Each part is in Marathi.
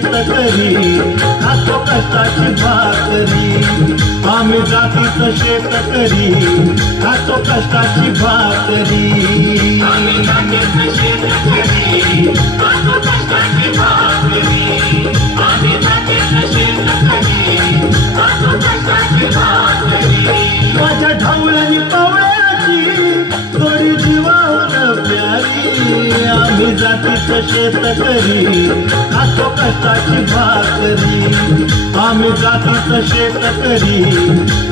शेतकरी खातो कष्टाची भाकरी आम्ही जातीचं शेतकरी खातो कष्टाची भाकरी आम्ही जातीचं शेतकरी खातो कष्टाची भाकरी आम्ही जातीचं शेतकरी खातो कष्टाची भाकरी माझ्या ढवळ्यानी पावळ्याची थोडी जीवावर प्यारी आम्ही जातीचं शेतकरी खातो कष्टाची भाकरी आम्ही जातीचं शेतकरी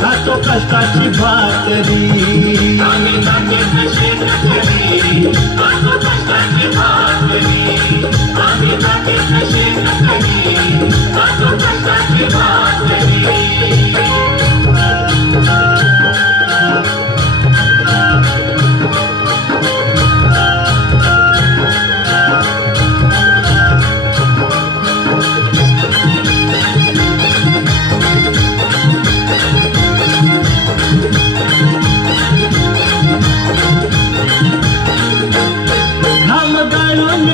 खातो कष्टाची भाकरी आम्ही जातीचं शेतकरी खातो कष्टाची भाकरी आम्ही जातीचं शेतकरी खातो कष्टाची भाकरी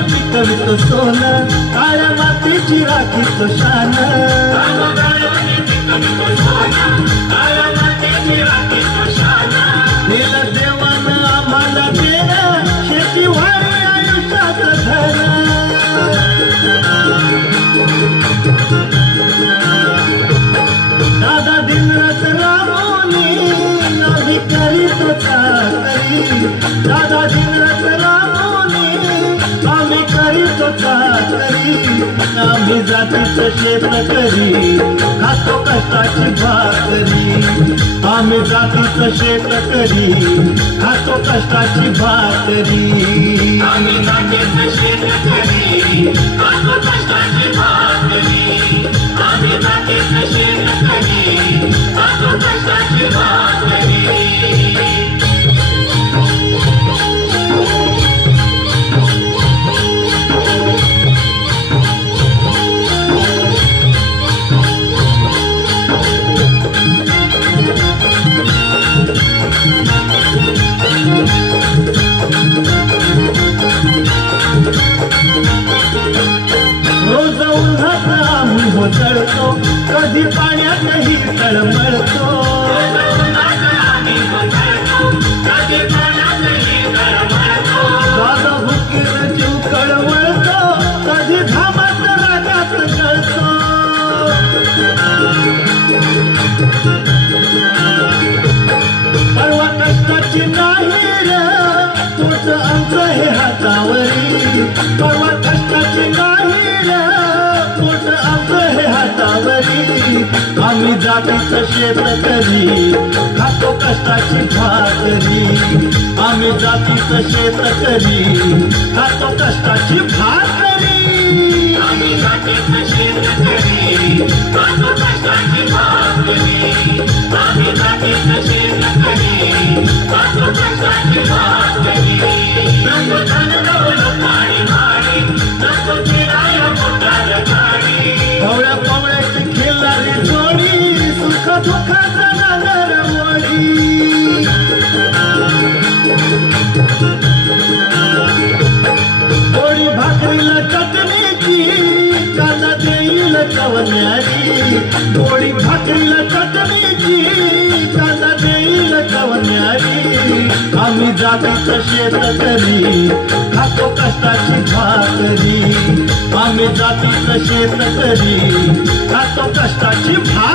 पिकवित सोनं काळ्या मातीची राखीत शान दिलं देवानं आम्हाला देणं शेती वारी आयुष्यात धन दादा दिनरात राबवली आम्ही करीत चाकरी दादा दिनरात राबवली आम्ही करीतो चाकरी आम्ही जातीचं शेतकरी खातो कष्टाची भाकरी आम्ही जातीचं शेतकरी खातो कष्टाची भाकरी आम्ही जातीचं शेतकरी खातो कष्टाची भाकरी आम्ही जातीचं शेतकरी खातो कष्टाची भाकरी रोज उन्हात आम्ही होतळतो कधी पाण्यातही तळमळतो दादा भुकीर जीव कळवळतो कधी घामात रागात जळतो परवा कष्टाची नाही रे तोच आमचं हे हातावरी परवा कष्टाची नाही रे तोच आमचं हे हातावरी आम्ही जातीचं शेतकरी खातो कष्टाची भाकरी आम्ही जातीचं शेतकरी खातो कष्टाची भाकरी आम्ही जातीचं शेतकरी खातो कष्टाची भाकरी आम्ही जातीचं शेतकरी खातो कष्टाची भाकरी नको धन दौलत पाणी भारी नको फिराया मोटार गाडी पवळ्या पवळ्याची खेळणारी जोडी सुख दुःखाचा नांगर मोडी पोळी भाकरीला चटणीची कांदा देईल कवन्यारी पोळी भाकरीला चटणीची कांदा देईल कवन्यारी आम्ही जातीचं शेतकरी खातो कष्टाची भाकरी आम्ही जातीचं शेतकरी खातो कष्टाची भाकरी